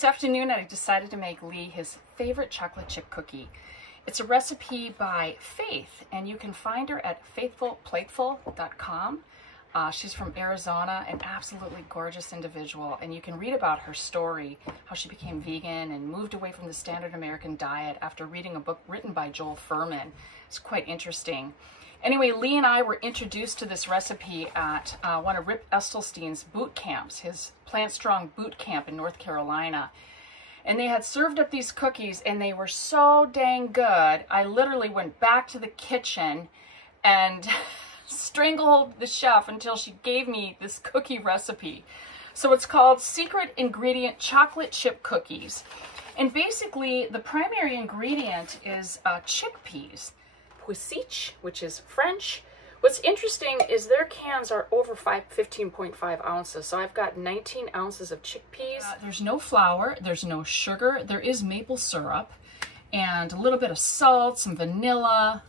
this afternoon I decided to make Lee his favorite chocolate chip cookie. It's a recipe by Faith, and you can find her at faithfulplateful.com. She's from Arizona, an absolutely gorgeous individual, and you can read about her story, how she became vegan and moved away from the standard American diet after reading a book written by Joel Fuhrman. It's quite interesting. Anyway, Lee and I were introduced to this recipe at one of Rip Esselstyn's boot camps, his Plant Strong boot camp in North Carolina. And they had served up these cookies, and they were so dang good, I literally went back to the kitchen and strangled the chef until she gave me this cookie recipe. So it's called Secret Ingredient Chocolate Chip Cookies. And basically, the primary ingredient is chickpeas. Pois, which is French. What's interesting is their cans are over 15.5 ounces, so I've got 19 ounces of chickpeas. There's no flour, there's no sugar, there is maple syrup, and a little bit of salt, some vanilla,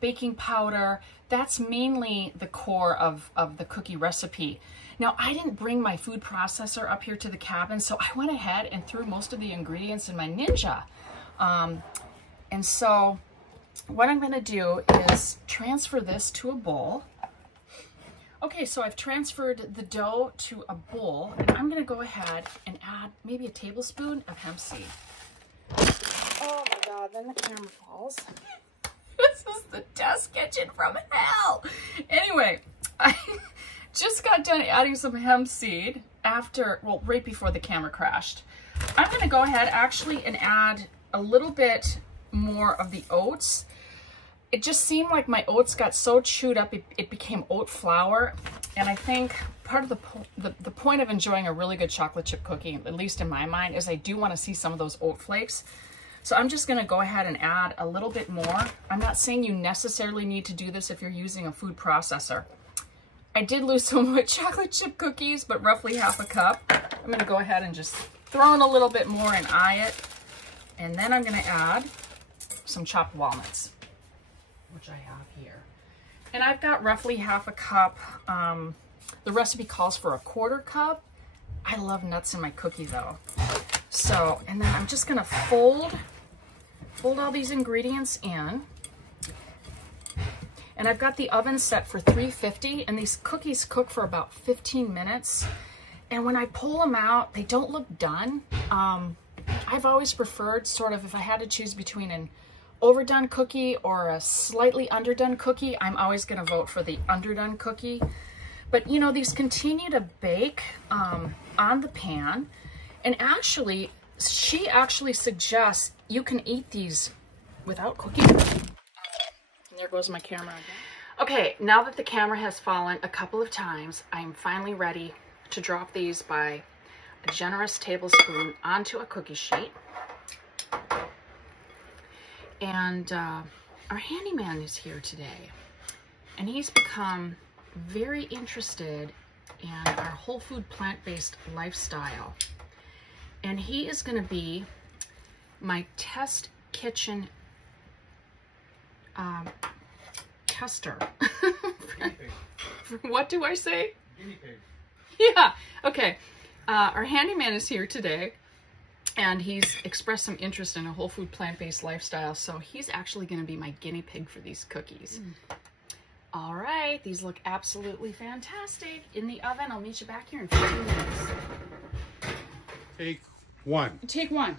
baking powder. That's mainly the core of the cookie recipe. Now, I didn't bring my food processor up here to the cabin, so I went ahead and threw most of the ingredients in my Ninja. And so what I'm going to do is transfer this to a bowl. Okay, so I've transferred the dough to a bowl, and I'm going to go ahead and add maybe a tablespoon of hemp seed. Oh my God, then the camera falls. This is the test kitchen from hell. Anyway, I just got done adding some hemp seed right before the camera crashed. I'm going to go ahead actually and add a little bit more of the oats. It just seemed like my oats got so chewed up it became oat flour, and I think part of the point of enjoying a really good chocolate chip cookie, at least in my mind, is I do want to see some of those oat flakes. So I'm just going to go ahead and add a little bit more. I'm not saying you necessarily need to do this if you're using a food processor. I did lose some of my chocolate chip cookies, but roughly half a cup. I'm going to go ahead and just throw in a little bit more and eye it. And then I'm going to add some chopped walnuts, which I have here. And I've got roughly half a cup. The recipe calls for a quarter cup. I love nuts in my cookie though. So, and then I'm just going to fold all these ingredients in. And I've got the oven set for 350, and these cookies cook for about 15 minutes. And when I pull them out, they don't look done. I've always preferred, sort of, if I had to choose between an overdone cookie or a slightly underdone cookie, I'm always going to vote for the underdone cookie. But you know, these continue to bake on the pan, and actually, she actually suggests you can eat these without cooking. And there goes my camera again. Okay, now that the camera has fallen a couple of times, I'm finally ready to drop these by a generous tablespoon onto a cookie sheet. And our handyman is here today, and he's become very interested in our whole food plant-based lifestyle. And he is going to be my test kitchen tester. What do I say? Guinea pig. Yeah, okay. Our handyman is here today, and he's expressed some interest in a whole food plant-based lifestyle, so he's actually going to be my guinea pig for these cookies. All right, these look absolutely fantastic. In the oven, I'll meet you back here in 15 minutes. Take one. Take one.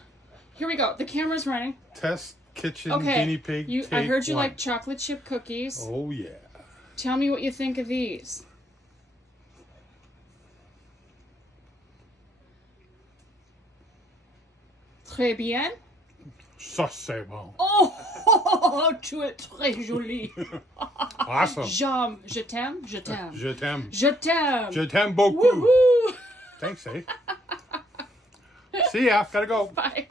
Here we go. The camera's running. Test kitchen guinea pig. I heard you like chocolate chip cookies. Oh, yeah. Tell me what you think of these. Très bien. Ça, c'est bon. Oh, tu es très jolie. Awesome. Je t'aime, je t'aime. Je t'aime. Je t'aime. Je t'aime beaucoup. Woohoo. Thanks, eh? See ya. Gotta go. Bye.